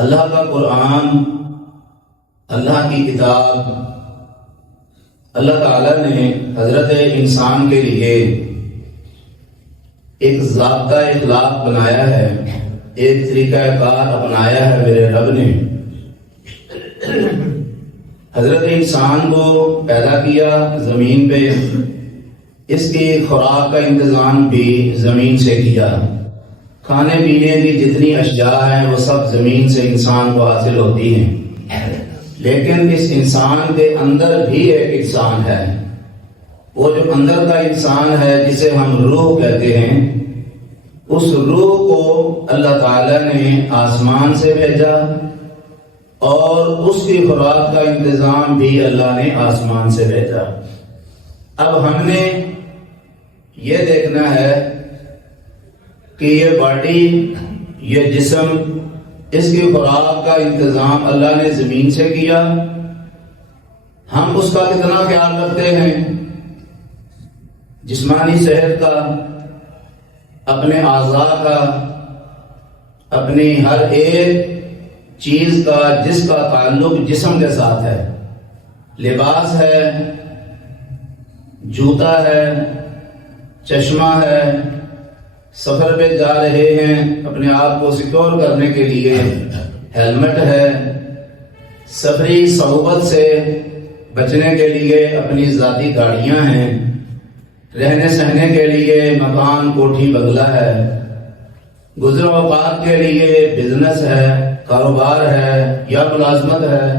اللہ کا قرآن، اللہ کی کتاب، اللہ تعالیٰ نے حضرت انسان کے لیے ایک ضابطہ اخلاق بنایا ہے، ایک طریقہ کار اپنایا ہے میرے رب نے۔ حضرت انسان کو پیدا کیا زمین پہ، اس کی خوراک کا انتظام بھی زمین سے کیا، کھانے پینے کی جتنی اشیاء ہیں وہ سب زمین سے انسان کو حاصل ہوتی ہیں، لیکن اس انسان کے اندر بھی ایک انسان ہے۔ وہ جو اندر کا انسان ہے جسے ہم روح کہتے ہیں، اس روح کو اللہ تعالیٰ نے آسمان سے بھیجا اور اس کی خوراک کا انتظام بھی اللہ نے آسمان سے بھیجا۔ اب ہم نے یہ دیکھنا ہے کہ یہ باڈی، یہ جسم، اس کی خوراک کا انتظام اللہ نے زمین سے کیا، ہم اس کا کتنا خیال رکھتے ہیں؟ جسمانی صحت کا، اپنے اعضاء کا، اپنی ہر ایک چیز کا جس کا تعلق جسم کے ساتھ ہے۔ لباس ہے، جوتا ہے، چشمہ ہے، سفر پہ جا رہے ہیں اپنے آپ کو سیکور کرنے کے لیے ہیلمٹ ہے، سفری صحبت سے بچنے کے لیے اپنی ذاتی گاڑیاں ہیں، رہنے سہنے کے لیے مکان، کوٹھی، بنگلہ ہے، گزر اوقات کے لیے بزنس ہے، کاروبار ہے یا ملازمت ہے۔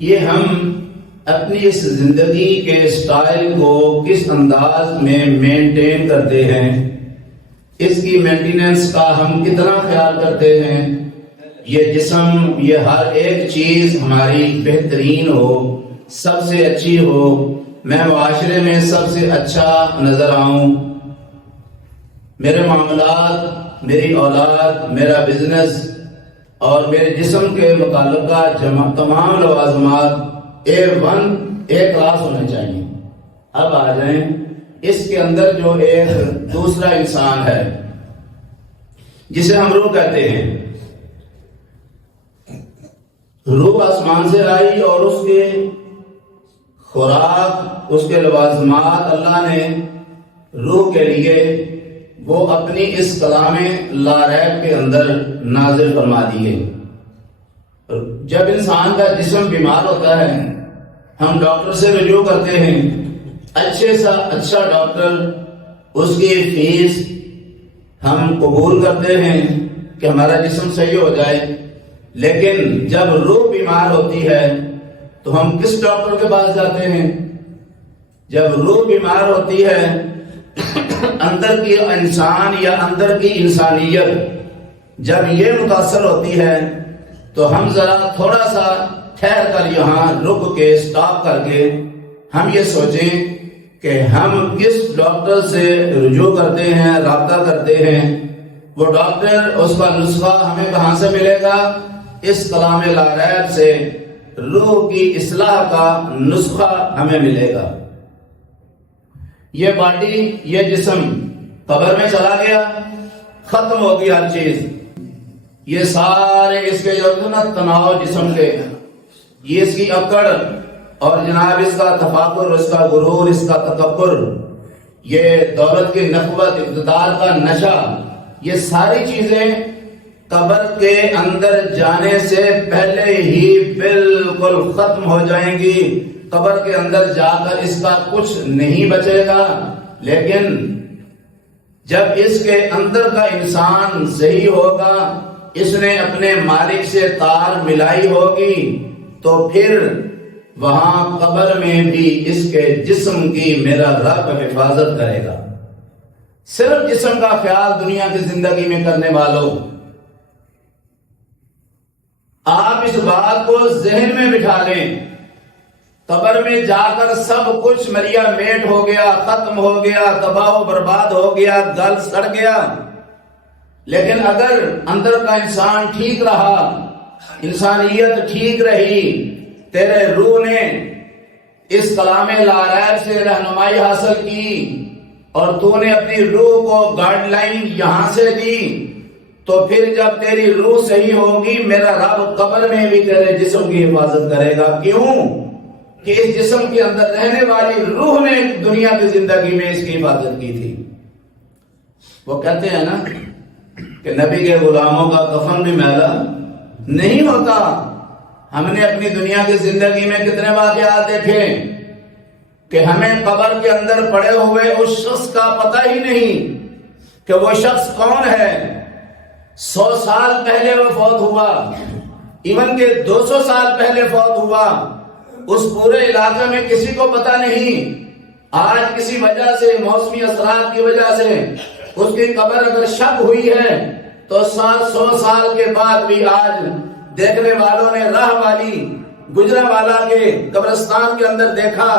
یہ ہم اپنی اس زندگی کے سٹائل کو کس انداز میں مینٹین کرتے ہیں، اس کی مینٹیننس کا ہم کتنا خیال کرتے ہیں۔ یہ جسم، یہ ہر ایک چیز ہماری بہترین ہو، سب سے اچھی ہو، میں معاشرے میں سب سے اچھا نظر آؤں، میرے معاملات، میری اولاد، میرا بزنس اور میرے جسم کے متعلقہ تمام لوازمات A1 A کلاس ہونے چاہیے۔ اب آ جائیں اس کے اندر جو ایک دوسرا انسان ہے جسے ہم روح کہتے ہیں۔ روح آسمان سے آئی اور اس کے خوراک، اس کے لوازمات اللہ نے روح کے لیے وہ اپنی اس کلام لا ریب کے اندر نازل فرما دیے۔ جب انسان کا جسم بیمار ہوتا ہے، ہم ڈاکٹر سے رجوع کرتے ہیں، اچھے سا اچھا ڈاکٹر، اس کی فیس ہم قبول کرتے ہیں کہ ہمارا جسم صحیح ہو جائے، لیکن جب روح بیمار ہوتی ہے تو ہم کس ڈاکٹر کے پاس جاتے ہیں؟ جب روح بیمار ہوتی ہے، اندر کی انسان یا اندر کی انسانیت جب یہ متاثر ہوتی ہے تو ہم ذرا تھوڑا سا ٹھہر کر یہاں رک کے سٹاپ کر کے ہم یہ سوچیں کہ ہم کس ڈاکٹر سے رجوع کرتے ہیں، رابطہ کرتے ہیں۔ وہ ڈاکٹر، اس کا نسخہ ہمیں کہاں سے ملے گا؟ اس کلام لا ریب سے روح کی اصلاح کا نسخہ ہمیں ملے گا۔ یہ باڈی، یہ جسم قبر میں چلا گیا، ختم ہو گئی ہر چیز۔ یہ سارے اس کے جو تناؤ جسم کے، یہ اس کی اکڑ اور جناب اس کا تفاخر، اس کا غرور، اس کا تکبر، یہ دولت کی نخوت، اقتدار کا نشہ، یہ ساری چیزیں قبر کے اندر جانے سے پہلے ہی بالکل ختم ہو جائیں گی۔ قبر کے اندر جا کر اس کا کچھ نہیں بچے گا، لیکن جب اس کے اندر کا انسان صحیح ہوگا، اس نے اپنے مالک سے تار ملائی ہوگی، تو پھر وہاں قبر میں بھی اس کے جسم کی میرا رب حفاظت کرے گا۔ صرف جسم کا خیال دنیا کی زندگی میں کرنے والوں، آپ اس بات کو ذہن میں بٹھا لیں، قبر میں جا کر سب کچھ مریا میٹ ہو گیا، ختم ہو گیا، تباہ و برباد ہو گیا، گل سڑ گیا، لیکن اگر اندر کا انسان ٹھیک رہا، انسانیت ٹھیک رہی، تیرے روح نے اس کلام لا ریب سے رہنمائی حاصل کی اور تو نے اپنی روح کو گائیڈ لائن یہاں سے دی، تو پھر جب تیری روح صحیح ہوگی میرا رب قبر میں بھی تیرے جسم کی حفاظت کرے گا. کیوں؟ کہ اس جسم کے اندر رہنے والی روح نے دنیا کی زندگی میں اس کی حفاظت کی تھی. وہ کہتے ہیں نا کہ نبی کے غلاموں کا کفن بھی میلا نہیں ہوتا. ہم نے اپنی دنیا کی زندگی میں کتنے واقعات دیکھے کہ ہمیں قبر کے اندر پڑے ہوئے اس شخص کا پتہ ہی نہیں کہ وہ شخص کون ہے. 100 سال پہلے وہ فوت ہوا، ایون کہ 200 سال پہلے فوت ہوا، اس پورے علاقے میں کسی کو پتہ نہیں. آج کسی وجہ سے، موسمی اثرات کی وجہ سے اس کی قبر اگر شک ہوئی ہے تو 100 سال کے بعد بھی آج دیکھنے والوں نے راہ والی گجرا والا کے قبرستان کے اندر دیکھا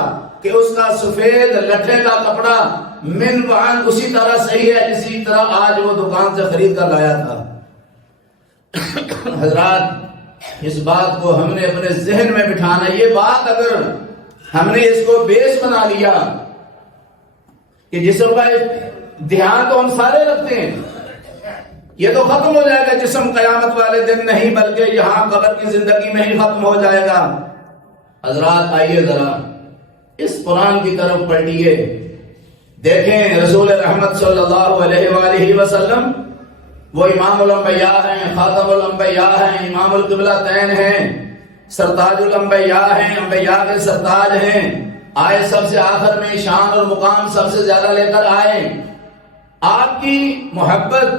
کہ اس کا سفید لٹھے کا کپڑا من وہاں اسی طرح صحیح ہے جسی طرح آج وہ دکان سے خرید کر لایا تھا. حضرات، اس بات کو ہم نے اپنے ذہن میں بٹھانا. یہ بات اگر ہم نے اس کو بیس بنا لیا کہ جسم کا دھیان تو ہم سارے رکھتے ہیں، یہ تو ختم ہو جائے گا جسم قیامت والے دن نہیں بلکہ یہاں قبر کی زندگی میں ہی ختم ہو جائے گا. حضرات آئیے ذرا اس قرآن کی طرف پلٹیے، دیکھیں رسول رحمت صلی اللہ علیہ وآلہ وسلم وہ امام الانبیاء ہیں، خاتم الانبیاء ہیں، امام القبلتین ہیں، سرتاج الانبیاء ہیں، انبیاء کے سرتاج ہیں. آئے سب سے آخر میں، شان اور مقام سب سے زیادہ لے کر آئے. آپ کی محبت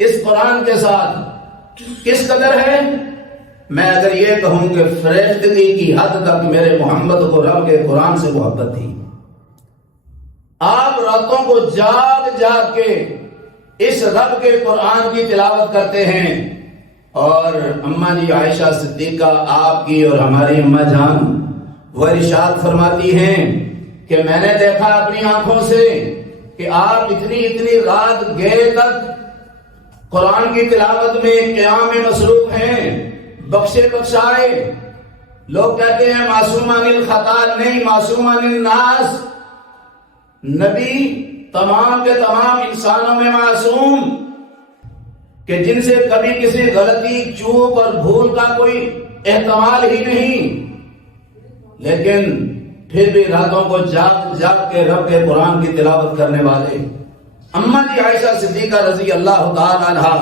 اس قرآن کے ساتھ کس قدر ہے؟ میں اگر یہ کہوں کہ فرشتگی کی حد تک میرے محمد کو رب کے قرآن سے محبت تھی. آپ راتوں کو جاگ جاگ کے اس رب کے قرآن کی تلاوت کرتے ہیں. اور اماں جی عائشہ صدیقہ آپ کی اور ہماری اماں جان وہ ارشاد فرماتی ہیں کہ میں نے دیکھا اپنی آنکھوں سے کہ آپ اتنی رات گئے تک قرآن کی تلاوت میں قیام میں مصروف ہیں. بخشے بخشائے لوگ کہتے ہیں معصومان الخطا، نہیں، معصومان الناس. نبی تمام کے تمام انسانوں میں معصوم کہ جن سے کبھی کسی غلطی، چوک اور بھول کا کوئی احتمال ہی نہیں، لیکن پھر بھی راتوں کو جاگ جاگ کے رب کے قرآن کی تلاوت کرنے والے. اماں جی عائشہ صدیقہ رضی اللہ تعالی عنہا،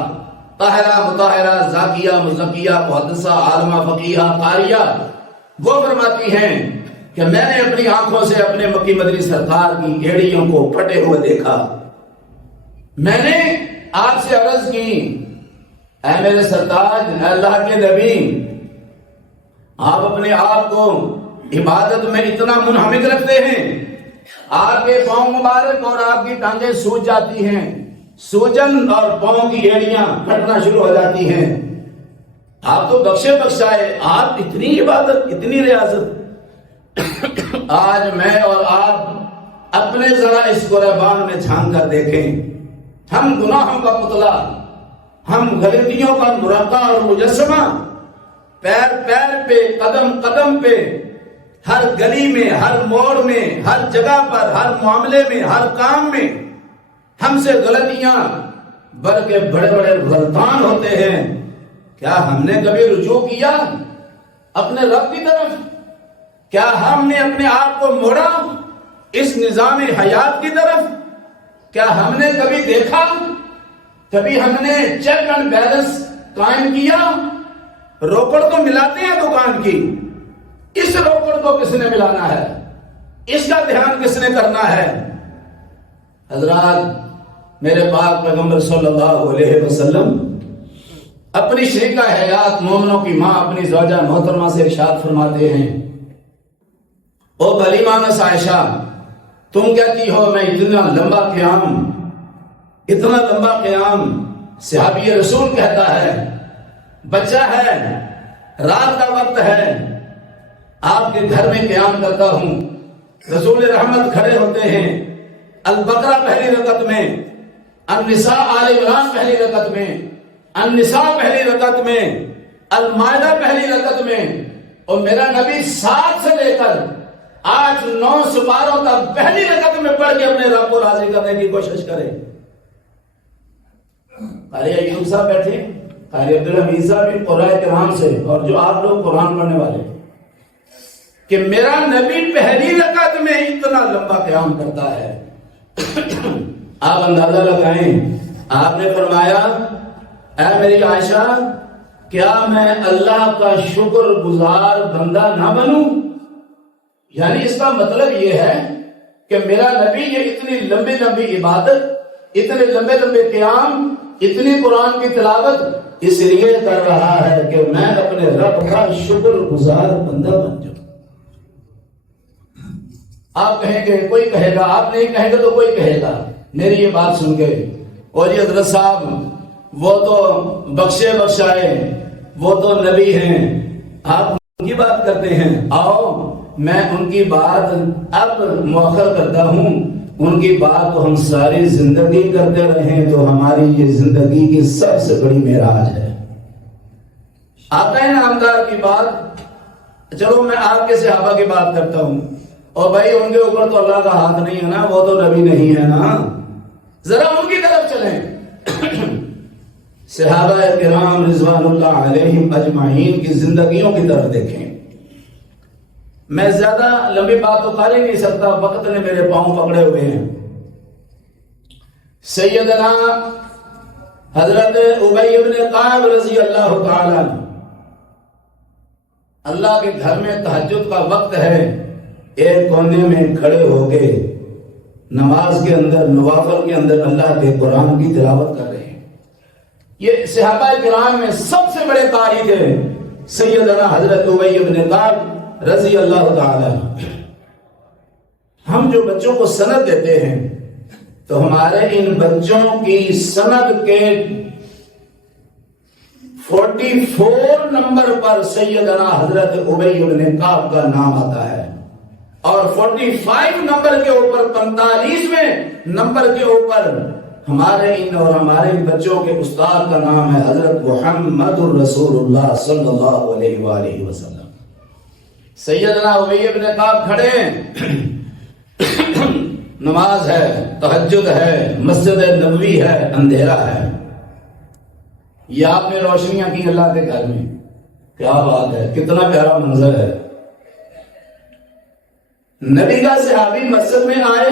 طاہرہ مطہرہ زاکیہ مزکیہ محدثہ عالمہ فقیہہ قاریہ، وہ فرماتی ہیں کہ میں نے اپنی آنکھوں سے اپنے مکی مدنی سرکار کی ایڑیوں کو پھٹے ہوئے دیکھا. میں نے آپ سے عرض کی، اے میرے سرتاج، اے اللہ کے نبی، آپ اپنے آپ کو عبادت میں اتنا منہمک رکھتے ہیں، آپ کے پاؤں مبارک اور آپ کی ٹانگیں سوج جاتی ہیں، سوجن اور پاؤں کی ایڑیاں پھٹنا شروع ہو جاتی ہیں. آپ تو بخشے بخشائے، آپ اتنی عبادت، اتنی ریاضت. آج میں اور آپ اپنے ذرا اس قربان میں جھانک کر دیکھیں. ہم گناہوں کا پتلا، ہم غلطیوں کا مرقع اور مجسمہ، پیر پیر پہ، قدم قدم پہ، ہر گلی میں، ہر موڑ میں، ہر جگہ پر، ہر معاملے میں، ہر کام میں ہم سے غلطیاں بلکہ بڑے بڑے غلطان ہوتے ہیں. کیا ہم نے کبھی رجوع کیا اپنے رب کی طرف؟ کیا ہم نے اپنے آپ کو موڑا اس نظام حیات کی طرف؟ کیا ہم نے کبھی دیکھا، کبھی ہم نے چیک اینڈ بیلنس قائم کیا؟ روکڑ تو ملاتے ہیں دکان کی، اس روکڑ کو کس نے ملانا ہے؟ اس کا دھیان کس نے کرنا ہے؟ حضرات، میرے پاک پیغمبر صلی اللہ علیہ وسلم اپنی شریکہ حیات مومنوں کی ماں اپنی زوجہ محترمہ سے ارشاد فرماتے ہیں، او بھلی مانس عائشہ، تم کہتی ہو میں اتنا لمبا قیام صحابی رسول کہتا ہے، بچہ ہے، رات کا وقت ہے، آپ کے گھر میں قیام کرتا ہوں. رسول رحمت کھڑے ہوتے ہیں، البقرہ پہلی رکعت میں، النساء آل عمران پہلی رکعت میں، النساء پہلی رکعت میں، المائدہ پہلی رکعت میں، اور میرا نبی 7 سے لے کر 8 9 سپاروں تک پہلی رکعت میں پڑھ کے اپنے رب کو راضی کرنے کی کوشش کرے. قاری ایوب صاحب بیٹھے، قاری عبدالحمید صاحب بھی قرآن کرام سے، اور جو آپ لوگ قرآن پڑھنے والے، کہ میرا نبی پہلی رکعت میں اتنا لمبا قیام کرتا ہے۔ آپ اندازہ لگائیں، آپ نے فرمایا اے میری عائشہ، کیا میں اللہ کا شکر گزار بندہ نہ بنوں؟ یعنی اس کا مطلب یہ ہے کہ میرا نبی یہ اتنی لمبی لمبی عبادت، اتنے لمبے لمبے قیام، اتنی قرآن کی تلاوت اس لیے کر رہا ہے کہ میں اپنے رب کا شکر گزار بندہ بن جاؤں۔ آپ کہیں گے، کوئی کہے گا، آپ نہیں کہیں گے تو کوئی کہے گا میری یہ بات سن کے، اور یہ حضرت صاحب وہ تو بخشے بخشائے، وہ تو نبی ہیں، آپ ان کی بات کرتے ہیں۔ آؤ میں ان کی بات اب مؤخر کرتا ہوں، ان کی بات تو ہم ساری زندگی کرتے رہیں تو ہماری یہ زندگی کی سب سے بڑی معراج ہے۔ آتا ہے نامدار کی بات، چلو میں آپ کے صحابہ کی بات کرتا ہوں، اور بھائی ان کے اوپر تو اللہ کا ہاتھ نہیں ہے نا، وہ تو نبی نہیں ہے نا، ذرا ان کی طرف چلیں۔ صحابہ کرام رضوان اللہ علیہم اجمعین کی زندگیوں کی طرف دیکھیں۔ میں زیادہ لمبی بات تو کر ہی نہیں سکتا، وقت نے میرے پاؤں پکڑے ہوئے ہیں۔ سیدنا حضرت ابی بن کعب رضی اللہ تعالی عنہ، اللہ کے گھر میں تہجد کا وقت ہے، ایک کونے میں کھڑے ہو کے نماز کے اندر، نوافل کے اندر اللہ کے قرآن کی تلاوت کر رہے ہیں۔ یہ صحابہ کرام میں سب سے بڑے قاری تھے سیدنا حضرت ابی بن کعب رضی اللہ تعالی عنہ۔ ہم جو بچوں کو سند دیتے ہیں تو ہمارے ان بچوں کی سند کے 44 نمبر پر سیدنا حضرت ابی بن کعب کا نام آتا ہے، اور 45 نمبر کے اوپر، 45ویں نمبر کے اوپر ہمارے ان اور ہمارے ان بچوں کے استاد کا نام ہے حضرت محمد الرسول اللہ صلی اللہ علیہ وآلہ وسلم۔ سیدنا ابی بن کعب کھڑے ہیں، نماز ہے، تہجد ہے، مسجد نبوی ہے، اندھیرا ہے، یہ آپ نے روشنیاں کی اللہ کے گھر میں، کیا بات ہے، کتنا پیارا منظر ہے۔ نبی کا صحابی مسجد میں آئے،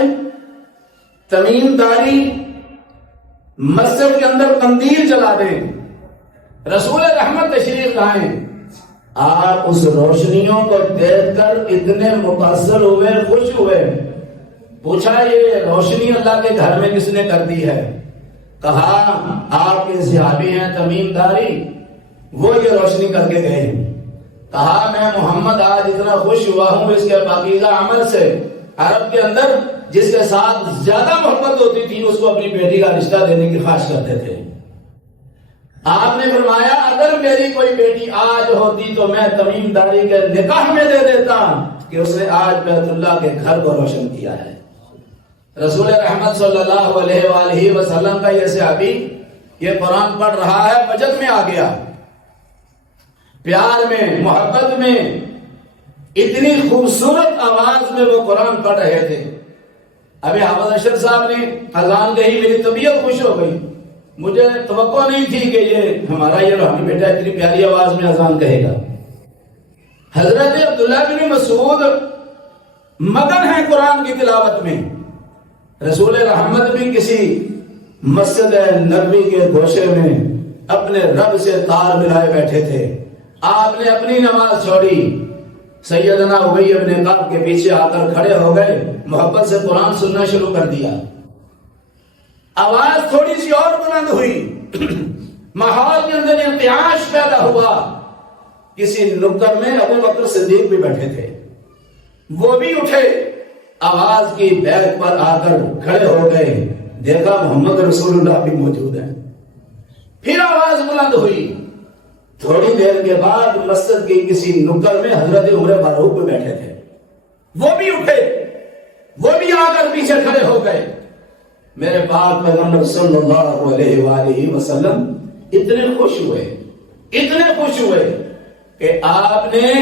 تمیم داری، مسجد کے اندر قندیل جلا دیں، رسول رحمت تشریف لائیں۔ آپ اس روشنیوں کو دیکھ کر اتنے متاثر ہوئے، خوش ہوئے، پوچھا یہ روشنی اللہ کے گھر میں کس نے کر دی ہے؟ کہا آپ کے صحابی ہیں تمیم داری، وہ یہ روشنی کر کے گئے ہیں۔ کہا میں محمد آج اتنا خوش ہوا ہوں اس کے پاکیزہ عمل سے، عرب کے اندر جس کے ساتھ زیادہ محبت ہوتی تھی اس کو اپنی بیٹی کا رشتہ دینے کی خواہش کرتے تھے۔ آپ نے فرمایا اگر میری کوئی بیٹی آج ہوتی تو میں تمیم داری کے نکاح میں دے دیتا کہ اس نے آج بیت اللہ کے گھر کو روشن کیا ہے۔ رسول رحمت صلی اللہ علیہ وآلہ وسلم کا یہ صحابی یہ قرآن پڑھ رہا ہے، وجد میں آ گیا، پیار میں، محبت میں، اتنی خوبصورت آواز میں وہ قرآن پڑھ رہے تھے۔ ابھی حافظ اشرف صاحب نے اذان کہی، میری طبیعت خوش ہو گئی، مجھے توقع نہیں تھی کہ یہ ہمارا یہ روحانی بیٹا اتنی پیاری آواز میں اذان کہے گا۔ حضرت عبداللہ بن مسعود مگن ہیں قرآن کی تلاوت میں، رسول رحمت بھی کسی مسجد نبوی کے گوشے میں اپنے رب سے تار ملائے بیٹھے تھے۔ آپ نے اپنی نماز چھوڑی، سیدنا ابی بن کعب کے پیچھے آ کر کھڑے ہو گئے، محبت سے قرآن سننا شروع کر دیا۔ آواز تھوڑی سی اور بلند ہوئی، ماحول کے اندر ارتعاش پیدا ہوا۔ کسی نکر میں ابو بکر صدیق بھی بیٹھے تھے، وہ بھی اٹھے، آواز کی بیک پر آ کر کھڑے ہو گئے، دیکھا محمد رسول اللہ بھی موجود ہیں۔ پھر آواز بلند ہوئی، تھوڑی دیر کے بعد مسجد کی کسی نکر میں حضرت عمر فاروق بھی بیٹھے تھے، وہ بھی اٹھے، وہ بھی آ کر پیچھے کھڑے ہو گئے۔ میرے پاک پیغمبر صلی اللہ علیہ وآلہ وسلم اتنے خوش ہوئے کہ آپ نے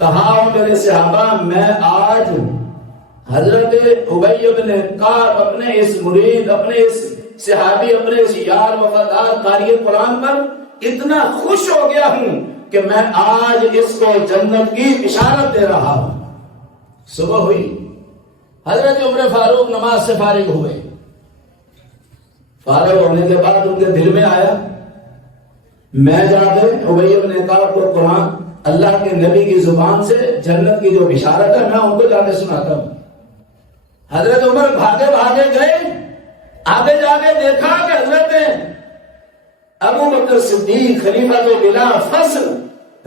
کہا میرے صحابہ میں آج حضرت ابی بن کعب اپنے اس مرید، اپنے اس صحابی اپنے اس یار وفادار قاری قرآن پر اتنا خوش ہو گیا ہوں کہ میں آج اس کو جنت کی بشارت دے رہا ہوں. صبح ہوئی، حضرت عمر فاروق نماز سے فارغ ہوئے. فارغ ہونے کے بعد ان کے دل میں آیا میں جا کے ابی بن کعب کو قرآن اللہ کے نبی کی زبان سے جنت کی جو بشارت ہے میں ان کو جا کے سناتا ہوں. حضرت عمر بھاگے بھاگے گئے، آگے جا کے دیکھا کہ حضرت ابو بکر صدیق خلیفہ بلا فصل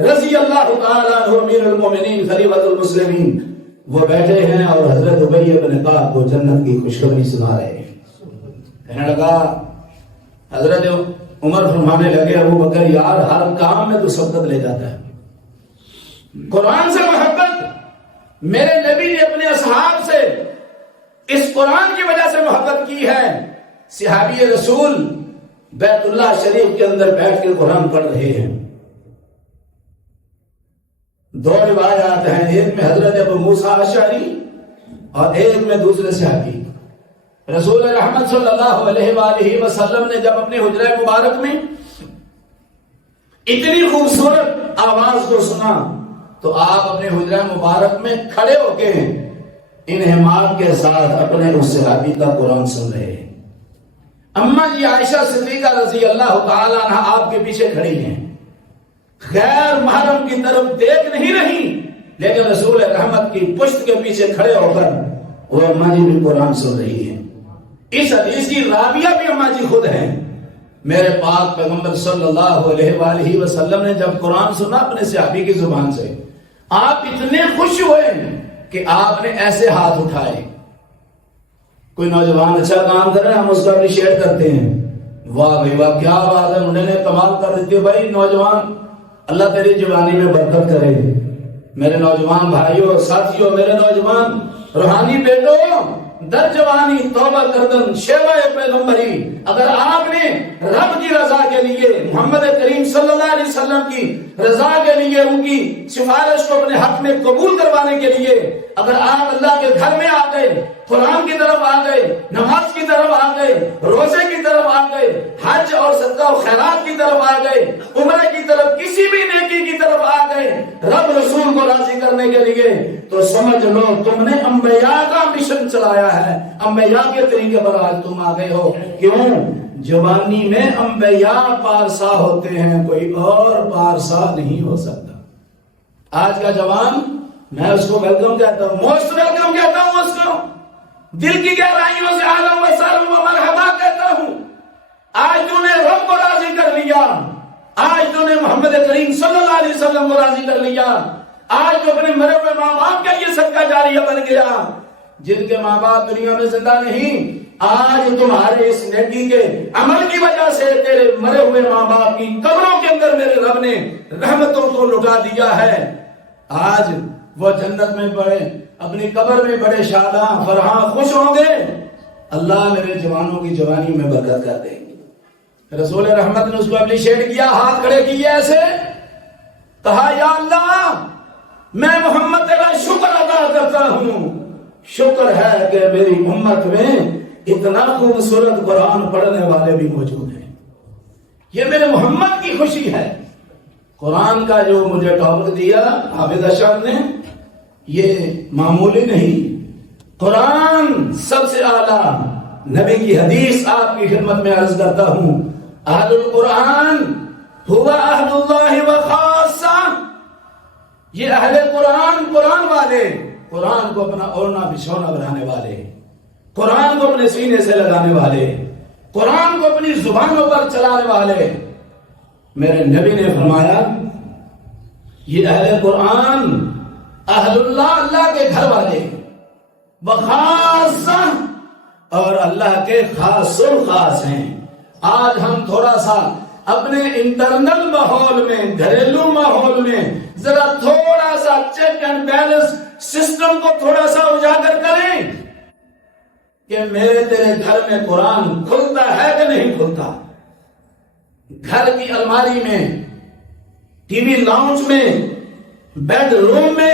رضی اللہ تعالیٰ عنہ امیر المومنین خلیفۃ المسلمین وہ بیٹھے ہیں اور حضرت ابی بن کعب کو جنت کی خوشخبری سنا رہے ہیں. کہنے لگا حضرت عمر فرمانے لگے ابو بکر یار ہر کام میں تو سبقت لے جاتا ہے. قرآن سے محبت، میرے نبی نے اپنے اصحاب سے اس قرآن کی وجہ سے محبت کی ہے. صحابی رسول بیت اللہ شریف کے اندر بیٹھ کے قرآن پڑھ رہے ہیں. دو روایات ہیں، ایک میں حضرت ابو موسیٰ اشعری اور ایک میں دوسرے صحابی. رسول رحمت صلی اللہ علیہ وآلہ وسلم نے جب اپنے حجرہ مبارک میں اتنی خوبصورت آواز کو سنا تو آپ اپنے حجرہ مبارک میں کھڑے ہو کے انہماک کے ساتھ اپنے اس صحابی کا قرآن سن رہے ہیں. اماں جی عائشہ صدیقہ رضی اللہ تعالی عنہ آپ کے پیچھے کھڑی ہیں، غیر محرم کی طرف دیکھ نہیں رہی لیکن رسول رحمت کی پشت کے پیچھے کھڑے ہو کر وہ اماں جی بھی قرآن سن رہی ہیں. اس حدیث کی راویہ بھی اماں جی خود ہیں. میرے پاک پیغمبر صلی اللہ علیہ وآلہ وسلم نے جب قرآن سنا اپنے صحابی کی زبان سے آپ اتنے خوش ہوئے کہ آپ نے ایسے ہاتھ اٹھائے. کوئی نوجوان اچھا کام کر رہے ہیں ہم اس کا اپریشیٹ کرتے ہیں، واہ بھائی واہ کیا بات ہے، انہوں نے کمال کر دیتی ہے. بھائی نوجوان اللہ تیری جوانی میں برکت کرے. میرے نوجوان بھائیوں ساتھیوں، میرے نوجوان روحانی بیٹوں، در جوانی توبہ کردن شیوہ پیغمبری، اگر آپ نے رب کی رضا کے لیے محمد کریم صلی اللہ علیہ وسلم کی رضا کے لیے ان کی سفارش کو اپنے حق میں قبول کروانے کے لیے اگر آپ اللہ کے گھر میں آ گئے، قرآن کی طرف آ گئے، نماز کی طرف آ گئے، روزے کی طرف آ گئے، حج اور صدقہ و خیرات کی طرف آ گئے، عمرہ کی طرف کسی بھی نیکی کی طرف آ گئے رب رسول کو راضی کرنے کے لیے، تو سمجھ لو تم نے انبیاء کا مشن چلایا ہے. انبیاء کے طریقے پر آج تم آ گئے ہو. کیوں؟ جوانی میں انبیاء پارسا ہوتے ہیں، کوئی اور پارسا نہیں ہو سکتا. آج کا جوان میں اس کو ویلکم کہتا ہوں، موسٹ ویلکم کہتا ہوں، اس کو دل کی گہرائیوں سے اہلا و سہلا و مرحبا کہتا ہوں. آج تو نے رب کو راضی کر لیا، آج تو نے محمد کریم صلی اللہ علیہ وسلم کو راضی کر لیا، آج تو اپنے مرے ہوئے ماں باپ کا یہ صدقہ جاریہ بن گیا. جن کے ماں باپ دنیا میں زندہ نہیں، آج تمہارے اس نیکی کے عمل کی وجہ سے تیرے مرے ہوئے ماں باپ کی قبروں کے اندر میرے رب نے رحمتوں کو لٹا دیا ہے. آج وہ جنت میں بڑے اپنی قبر میں بڑے شاداں فرحاں خوش ہوں گے. اللہ میرے جوانوں کی جوانی میں برکت کر دے. رسول رحمت نے اس کو اپریشیٹ کیا، ہاتھ کھڑے کیے ایسے، کہا یا اللہ میں محمد تیرا شکر ادا کرتا ہوں، شکر ہے کہ میری امت میں اتنا خوبصورت قرآن پڑھنے والے بھی موجود ہیں. یہ میرے محمد کی خوشی ہے. قرآن کا جو مجھے ٹاپک دیا حافظ اشعر نے یہ معمولی نہیں. قرآن سب سے اعلیٰ. نبی کی حدیث آپ کی خدمت میں عرض کرتا ہوں، اہل القرآن ہوا اہل اللہ و خاصہ. یہ اہل قرآن، قرآن والے، قرآن کو اپنا اوڑھنا بچھونا بنانے والے، قرآن کو اپنے سینے سے لگانے والے، قرآن کو اپنی زبانوں پر چلانے والے. میرے نبی نے فرمایا یہ اہل قرآن اہل اللہ، اللہ کے گھر والے، وخاصہ اور اللہ کے خاص الخاص ہیں. آج ہم تھوڑا سا اپنے انٹرنل ماحول میں، گھریلو ماحول میں ذرا تھوڑا سا چیک اینڈ بیلنس سسٹم کو تھوڑا سا اجاگر کریں کہ میرے تیرے گھر میں قرآن کھلتا ہے کہ نہیں کھلتا. گھر کی الماری میں، ٹی وی لاؤنج میں، بیڈ روم میں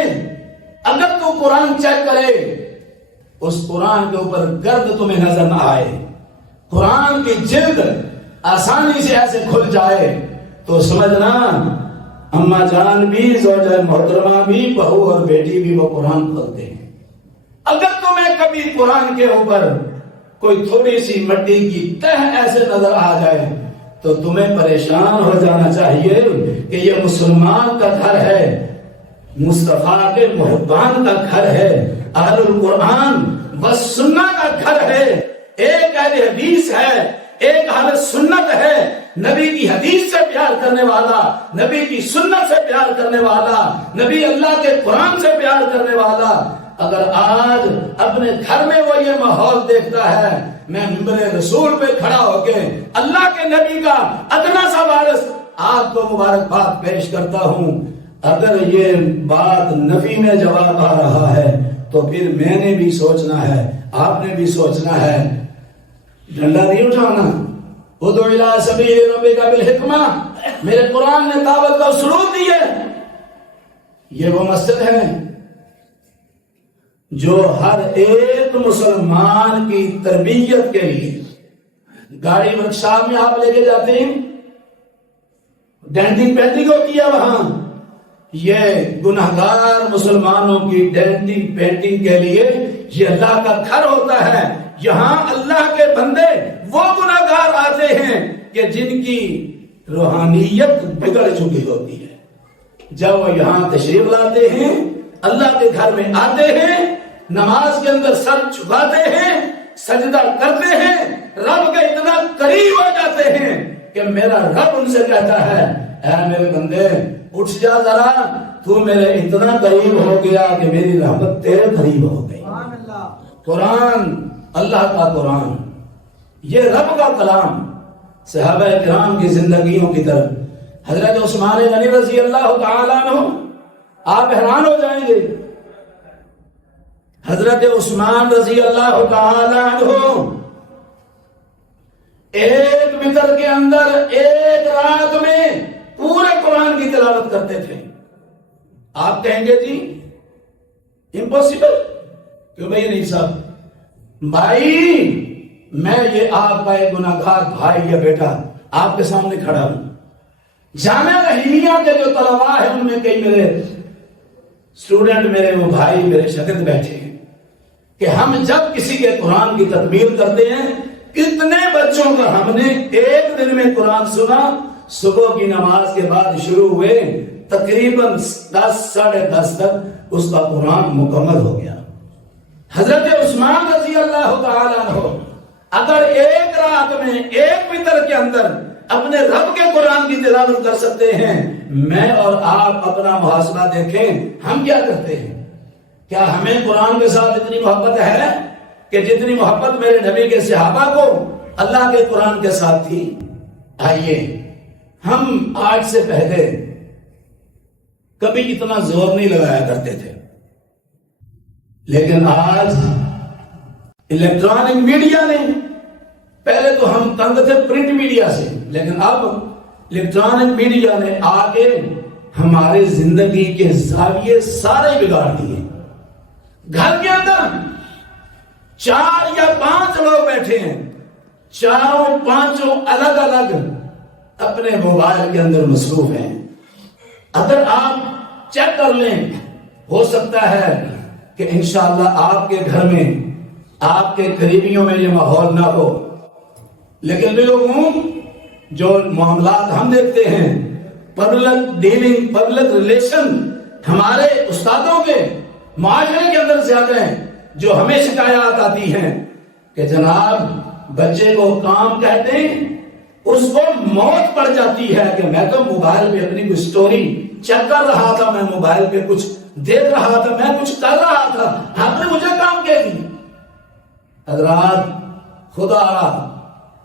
اگر تو قرآن چیک کرے، اس قرآن کے اوپر گرد تمہیں نظر نہ آئے، قرآن کی جلد آسانی سے ایسے کھل جائے تو سمجھنا اماں جان بھی، زوجہ محترمہ بھی، بہو اور بیٹی بھی وہ قرآن کھولتے ہیں۔ اگر تمہیں کبھی قرآن کے اوپر کوئی تھوڑی سی مٹی کی تہ ایسے نظر آ جائے تو تمہیں پریشان ہو جانا چاہیے کہ یہ مسلمان کا گھر ہے، مصطفیٰ کے محبان کا گھر ہے، اہل القرآن والسنہ کا گھر ہے، ایک اہل حدیث ہے، ایک اہل سنت ہے، نبی کی حدیث سے پیار کرنے والا، نبی کی سنت سے پیار کرنے والا، نبی اللہ کے قرآن سے پیار کرنے والا۔ اگر آج اپنے گھر میں وہ یہ ماحول دیکھتا ہے، میں منبر رسول پہ کھڑا ہو کے اللہ کے نبی کا ادنا سا وارث آپ کو مبارکباد پیش کرتا ہوں، اگر یہ بات نفی میں جواب آ رہا ہے تو پھر میں نے بھی سوچنا ہے، آپ نے بھی سوچنا ہے، ڈنڈا نہیں اٹھانا۔ ادعو الی سبیل ربک بالحکمہ، میرے قرآن نے دعوت کا اسلوب دی ہے۔ یہ وہ مسجد ہے جو ہر ایک مسلمان کی تربیت کے لیے، گاڑی ورکشاپ میں آپ لے کے جاتے ہیں، ڈینٹنگ پینٹنگ ہوتی ہے وہاں، یہ گناہگار مسلمانوں کی ڈینٹنگ پینٹنگ کے لیے یہ اللہ کا گھر ہوتا ہے۔ یہاں اللہ کے بندے وہ گناہگار آتے ہیں کہ جن کی روحانیت بگڑ چکی ہوتی ہے، جب وہ یہاں تشریف لاتے ہیں، اللہ کے گھر میں آتے ہیں، نماز کے اندر سر جھکاتے ہیں، سجدہ کرتے ہیں، رب کے اتنا قریب ہو جاتے ہیں کہ میرا رب ان سے کہتا ہے، اے میرے بندے اٹھ جا ذرا، تو میرے اتنا قریب ہو گیا کہ میری رحمت تیرے قریب ہو گئی۔ قرآن، اللہ کا قرآن، یہ رب کا کلام، صحابہ کرام کی زندگیوں کی طرف۔ حضرت عثمان غنی رضی اللہ تعالیٰ عنہ، آپ حیران ہو جائیں گے، حضرت عثمان رضی اللہ تعالیٰ عنہ ایک وتر کے اندر ایک رات میں پورے قرآن کی تلاوت کرتے تھے۔ آپ کہیں گے جی امپوسیبل، کیوں بھائی نہیں صاحب؟ بھائی میں یہ آپ کا ایک گناہگار بھائی یا بیٹا آپ کے سامنے کھڑا ہوں، جامعہ رحیمیہ کے جو طلباء ہیں ان میں کئی میرے اسٹوڈنٹ، میرے وہ بھائی، میرے شاگرد بیٹھے ہیں کہ ہم جب کسی کے قرآن کی تکمیل کرتے ہیں، کتنے بچوں کا ہم نے ایک دن میں قرآن سنا، صبح کی نماز کے بعد شروع ہوئے، تقریباً 10 ساڑھے 10 تک اس کا قرآن مکمل ہو گیا۔ حضرت عثمان رضی اللہ تعالیٰ عنہ اگر ایک رات میں ایک وتر کے اندر اپنے رب کے قرآن کی تلاوت کر سکتے ہیں، میں اور آپ اپنا محاسبہ دیکھیں، ہم کیا کرتے ہیں؟ کیا ہمیں قرآن کے ساتھ اتنی محبت ہے کہ جتنی محبت میرے نبی کے صحابہ کو اللہ کے قرآن کے ساتھ تھی؟ آئیے، ہم آج سے پہلے کبھی اتنا زور نہیں لگایا کرتے تھے، لیکن آج الیکٹرانک میڈیا نے، پہلے تو ہم تنگ تھے پرنٹ میڈیا سے، لیکن اب الیکٹرانک میڈیا نے آ کے ہمارے زندگی کے زاویے سارے بگاڑ دیے۔ گھر کے اندر 4 یا 5 لوگ بیٹھے ہیں، چاروں پانچوں الگ الگ اپنے موبائل کے اندر مصروف ہیں۔ اگر آپ چیک کر لیں، ہو سکتا ہے کہ انشاءاللہ آپ کے گھر میں، آپ کے قریبیوں میں یہ ماحول نہ ہو، لیکن بالعموم جو معاملات ہم دیکھتے ہیں، پبلک ڈیلنگ، پبلک ریلیشن ہمارے استادوں کے معاشرے کے اندر زیادہ ہیں، جو ہمیں شکایات آتی ہیں کہ جناب بچے کو کام کہتے ہیں، اس کو موت پڑ جاتی ہے کہ میں تو موبائل پہ اپنی کوئی سٹوری چیک کر رہا تھا، میں موبائل پہ کچھ دیکھ رہا تھا، میں کچھ کر رہا تھا، آپ نے مجھے کام کہہ دی۔ حضرات، خدا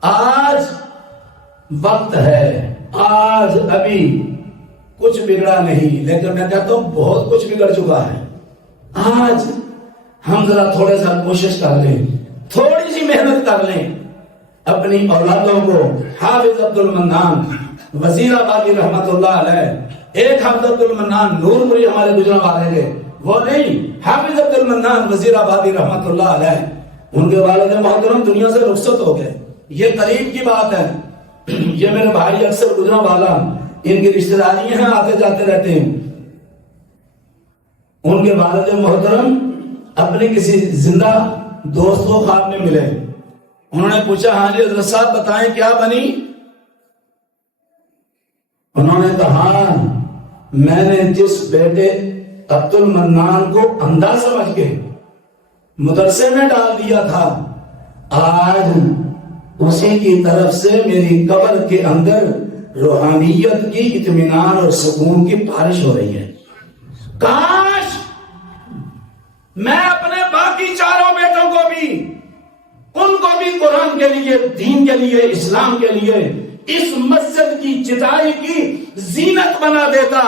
آج وقت ہے، آج ابھی کچھ بگڑا نہیں، لیکن میں کہتا ہوں بہت کچھ بگڑ چکا ہے۔ آج ہم ذرا تھوڑے سا کوشش کر لیں، تھوڑی سی محنت کر لیں، اپنی اولادوں کو حافظ عبد المنان وزیر آبادی رحمت اللہ علیہ، ایک حافظ عبد المنان نور پوری ہمارے گجرا والے گے، وہ نہیں، حافظ عبد المنان وزیر آبادی رحمت اللہ علیہ، ان کے والد محترم دنیا سے رخصت ہو گئے، یہ قریب کی بات ہے. یہ میرے بھائی اکثر گجرا والا، ان کی رشتہ داری ہیں، آتے جاتے رہتے ہیں. ان کے والد محترم اپنے کسی زندہ دوست کو خواب میں ملے. انہوں نے پوچھا ہاں جی حضرت صاحب بتائیں کیا بنی؟ انہوں نے کہا میں نے جس بیٹے عبد المنان کو اندھا سمجھ کے مدرسے میں ڈال دیا تھا، آج اسی کی طرف سے میری قبر کے اندر روحانیت کی اطمینان اور سکون کی بارش ہو رہی ہے. کاش میں اپنے باقی چاروں بیٹوں کو بھی، ان کو بھی قرآن کے لیے، دین کے لیے، اسلام کے لیے اس مسجد کی چٹائی کی زینت بنا دیتا.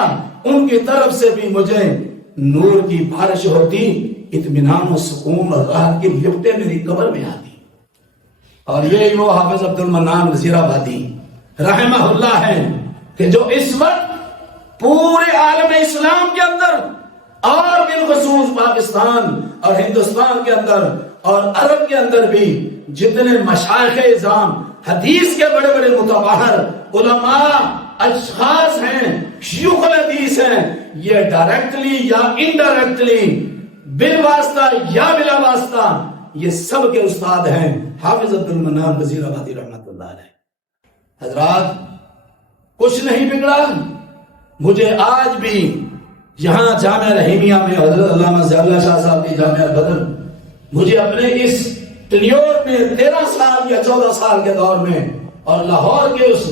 ان کی طرف سے بھی مجھے نور کی بارش ہوتی، اطمینان و سکون اور راحت کی لفٹیں میری قبر میں آتی. اور یہ وہ حافظ عبد المنان وزیر آبادی رحمہ اللہ ہے کہ جو اس وقت پورے عالم اسلام کے اندر اور بالخصوص پاکستان اور ہندوستان کے اندر اور عرب کے اندر بھی جتنے مشائخ اعظام، حدیث کے بڑے بڑے متبحر علماء، اشخاص ہیں، شیوخ الحدیث ہیں، یہ ڈائریکٹلی یا انڈائریکٹلی، بالواسطہ یا بلا واسطہ، یہ سب کے استاد ہیں حافظ عبد المنان وزیر آبادی رحمۃ اللہ علیہ. حضرات کچھ نہیں بگڑا. مجھے آج بھی یہاں جامعہ رحیمیہ میں حضرت علامہ ضیاء اللہ شاہ صاحب کی جامعہ بدر، مجھے اپنے اس ٹلیور میں 13 سال یا 14 سال کے دور میں اور لاہور کے اس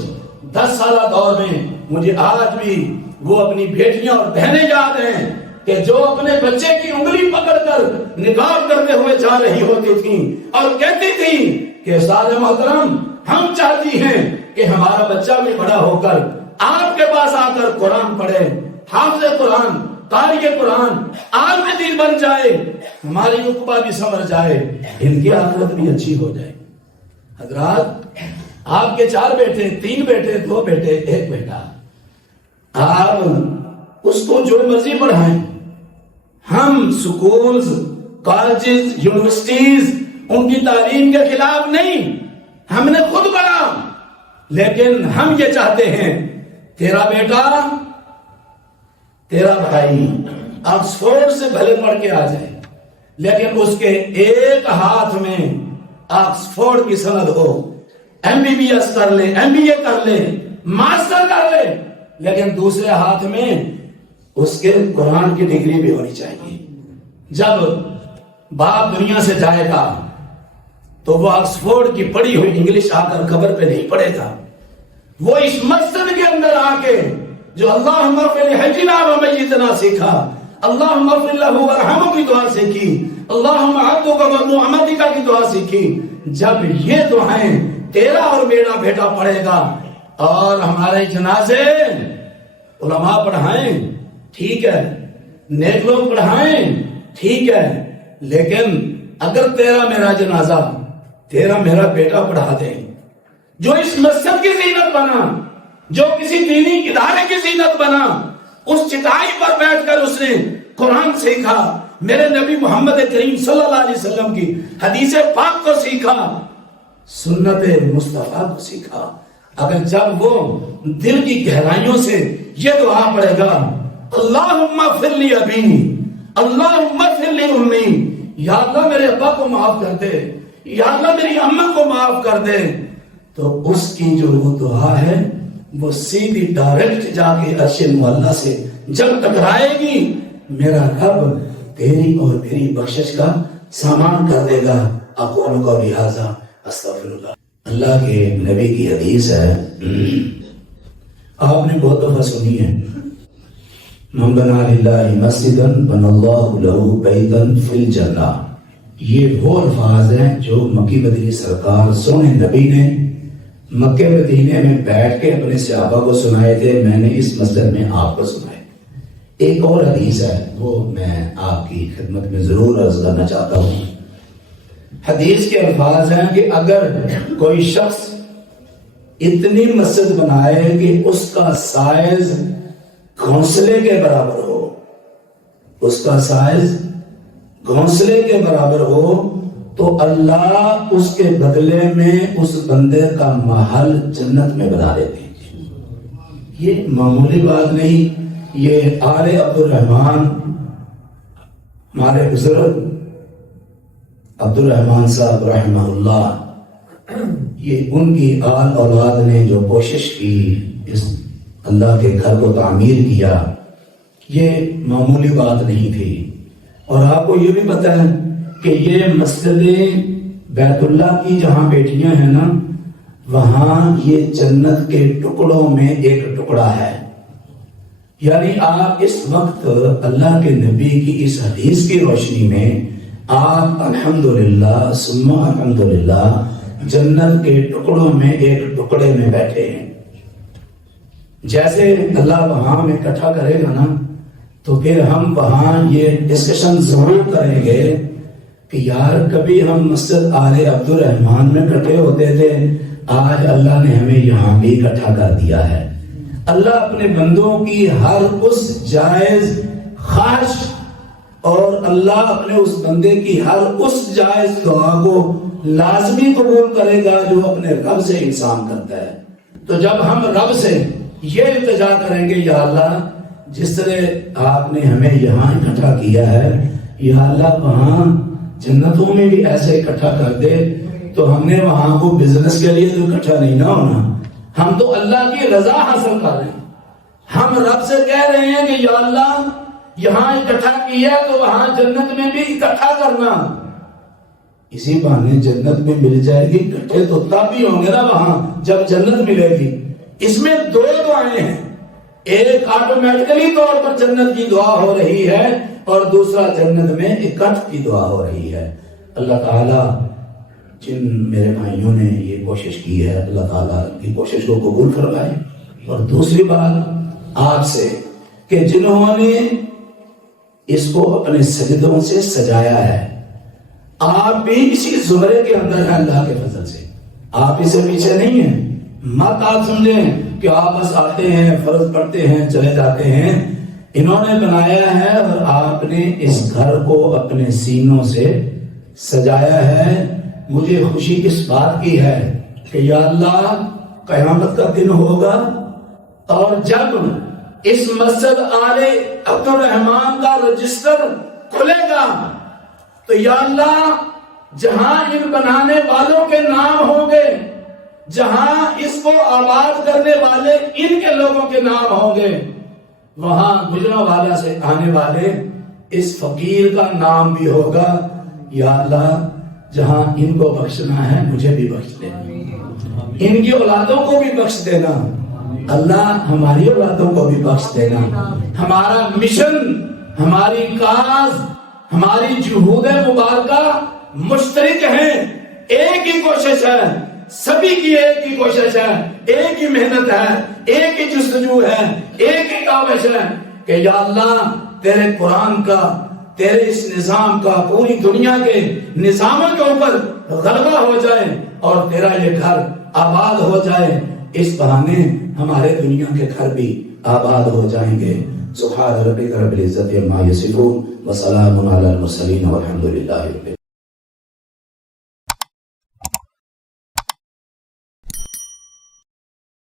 10 سالہ دور میں مجھے آج بھی وہ اپنی بیٹیاں اور بہنیں یاد ہیں کہ جو اپنے بچے کی انگلی پکڑ کر نکاح کرتے ہوئے جا رہی ہوتی تھیں اور کہتی تھیں کہ استاد محترم ہم چاہتی ہیں کہ ہمارا بچہ بھی بڑا ہو کر آپ کے پاس آ کر قرآن پڑھے، حافظ قرآن، قاری قرآن، عالم دین بن جائے، ہماری عقبہ بھی سمر جائے، ان کی آخرت بھی اچھی ہو جائے. حضرات آپ کے 4 بیٹے، 3 بیٹے، 2 بیٹے، 1 بیٹا، آپ اس کو جو مرضی پڑھائیں. ہم سکولز، کالجز، یونیورسٹیز ان کی تعلیم کے خلاف نہیں، ہم نے خود پڑھا، لیکن ہم یہ چاہتے ہیں تیرا بیٹا، تیرا بھائی آکسفورڈ سے بھلے پڑھ کے آ جائے، لیکن اس کے ایک ہاتھ میں آکسفورڈ کی سند ہو، MBBS کر لے، MBA کر لے، ماسٹر کر لے، لیکن دوسرے ہاتھ میں اس کے قرآن کی ڈگری بھی ہونی چاہیے. جب باپ دنیا سے جائے گا تو وہ آکسفورڈ کی پڑھی ہوئی انگلش آ کر قبر پہ نہیں پڑھے گا، وہ اس مسجد کے اندر آ کے جو اللہم اغفر لحینا و میتنا سیکھا، اللہم اغفر لہ ورحمہ کی دعا سیکھی، اللہم عبدک و معمدک کی دعا سیکھی. جب یہ دعائیں تیرا اور میرا بیٹا پڑھے گا اور ہمارے جنازے علماء پڑھائیں، ٹھیک ہے، نیک لوگ پڑھائیں، ٹھیک ہے، لیکن اگر تیرا میرا جنازہ تیرا میرا بیٹا پڑھا دے، جو اس مسجد کی زینت بنا، جو کسی دینی ادارے کی زینت بنا، اس چٹائی پر بیٹھ کر اس نے قرآن سیکھا، میرے نبی محمد کریم صلی اللہ علیہ وسلم کی حدیث پاک کو سیکھا، سنت مصطفیٰ کو سیکھا، اگر جب وہ دل کی گہرائیوں سے یہ دعا پڑھے گا، اللہم اغفر لی ابی، اللہم اغفر لی امی، یا اللہ میرے ابا کو معاف کر دے، یا اللہ میری اماں کو معاف کر دے، تو اس کی جو وہ دعا ہے وہ سیدھی ڈائریکٹ جا کے عرش معلیٰ سے جب ٹکرائے گی، میرا رب تیری اور میری بخشش کا سامان کر دے گا. اقول قولی ھذا استغفر اللہ. اللہ کے نبی کی حدیث ہے، آپ نے بہت دفعہ سنی ہے، من بنا للہ مسجدا بنى اللہ لہ بیتا فی الجنہ. یہ وہ الفاظ ہیں جو مکی مدنی سرکار سونے نبی نے مکہ مدینے میں بیٹھ کے اپنے صحابہ کو سنائے تھے. میں نے اس مسجد میں آپ کو سنائے. ایک اور حدیث ہے، وہ میں آپ کی خدمت میں ضرور عرض کرنا چاہتا ہوں. حدیث کے الفاظ ہیں کہ اگر کوئی شخص اتنی مسجد بنائے کہ اس کا سائز گھونسلے کے برابر ہو، اس کا سائز گھونسلے کے برابر ہو، تو اللہ اس کے بدلے میں اس بندے کا محل جنت میں بنا دیتے ہیں. یہ معمولی بات نہیں. یہ آل عبد الرحمان ہمارے بزرگ عبد الرحمان صاحب رحمہ اللہ، یہ ان کی آل اولاد نے جو کوشش کی اس اللہ کے گھر کو تعمیر کیا، یہ معمولی بات نہیں تھی. اور آپ کو یہ بھی پتہ ہے کہ یہ مسجد بیت اللہ کی جہاں بیٹیاں ہیں نا، وہاں یہ جنت کے ٹکڑوں میں ایک ٹکڑا ہے. یعنی آپ اس وقت اللہ کے نبی کی اس حدیث کی روشنی میں آپ الحمدللہ ثم الحمدللہ جنت کے ٹکڑوں میں ایک ٹکڑے میں بیٹھے ہیں. جیسے اللہ وہاں میں اکٹھا کرے گا نا، تو پھر ہم وہاں یہ ڈسکشن ضرور کریں گے کہ یار کبھی ہم مسجد آل عبد الرحمان میں اکٹھے ہوتے تھے، آج اللہ نے ہمیں یہاں بھی اکٹھا کر دیا ہے. اللہ اپنے بندوں کی ہر اس جائز خواہش اور اللہ اپنے اس بندے کی ہر اس جائز دعا کو لازمی قبول کرے گا جو اپنے رب سے انسان کرتا ہے. تو جب ہم رب سے یہ التجا کریں گے، یا اللہ جس طرح آپ نے ہمیں یہاں اکٹھا کیا ہے، یا اللہ وہاں جنتوں میں بھی ایسے اکٹھا کر دے، تو ہم نے وہاں کو بزنس کے لیے تو اکٹھا نہیں نہ ہونا، ہم تو اللہ کی رضا حاصل کر رہے ہیں. ہم رب سے کہہ رہے ہیں کہ یا اللہ یہاں اکٹھا کیا تو وہاں جنت میں بھی اکٹھا کرنا. اسی بہانے جنت میں مل جائے گی. اکٹھے تو تب بھی ہوں گے نا وہاں جب جنت ملے گی. اس میں دو دعائیں ہیں، ایک آٹومیٹکلی طور پر جنت کی دعا ہو رہی ہے اور دوسرا جنت میں اکٹھ کی دعا ہو رہی ہے. اللہ تعالیٰ جن میرے بھائیوں نے یہ کوشش کی ہے، اللہ تعالیٰ کی کوشش کو قبول فرمائے. اور دوسری بات آپ سے کہ جنہوں نے اس کو اپنے سجدوں سے سجایا ہے، آپ بھی اسی زمرے کے اندر ہیں اللہ کے فضل سے. آپ اسے پیچھے نہیں ہیں. مت آپ سمجھیں کہ آپ بس آتے ہیں، فرض پڑھتے ہیں، چلے جاتے ہیں. انہوں نے بنایا ہے اور آپ نے اس گھر کو اپنے سینوں سے سجایا ہے. مجھے خوشی اس بات کی ہے کہ یا اللہ قیامت کا دن ہوگا اور جب اس مسجد آل عبد الرحمان کا رجسٹر کھلے گا تو یا اللہ جہاں ان بنانے والوں کے نام ہوں گے، جہاں اس کو آباد کرنے والے ان کے لوگوں کے نام ہوں گے، وہاں گجرانوالہ سے آنے والے اس فقیر کا نام بھی ہوگا. یا اللہ جہاں ان کو بخشنا ہے مجھے بھی بخش دینا، ان کی اولادوں کو بھی بخش دینا. اللہ ہماری اولادوں کو بھی بخش دینا. ہمارا مشن، ہماری کاز، ہماری جہود مبارکہ مشترک ہیں. ایک ہی کوشش ہے، سبھی کی ایک ہی کوشش ہے، ایک ہی محنت ہے، ایک ہی جستجو ہے، ایک ہی کاوش ہے کہ یا اللہ تیرے قرآن کا، تیرے اس نظام کا پوری دنیا کے نظاموں کے اوپر غلبہ ہو جائے اور تیرا یہ گھر آباد ہو جائے. اس بہانے ہمارے دنیا کے گھر بھی آباد ہو جائیں گے. سبحان ربک رب العزت عما یصفون وسلام علی المرسلین والحمد للہ.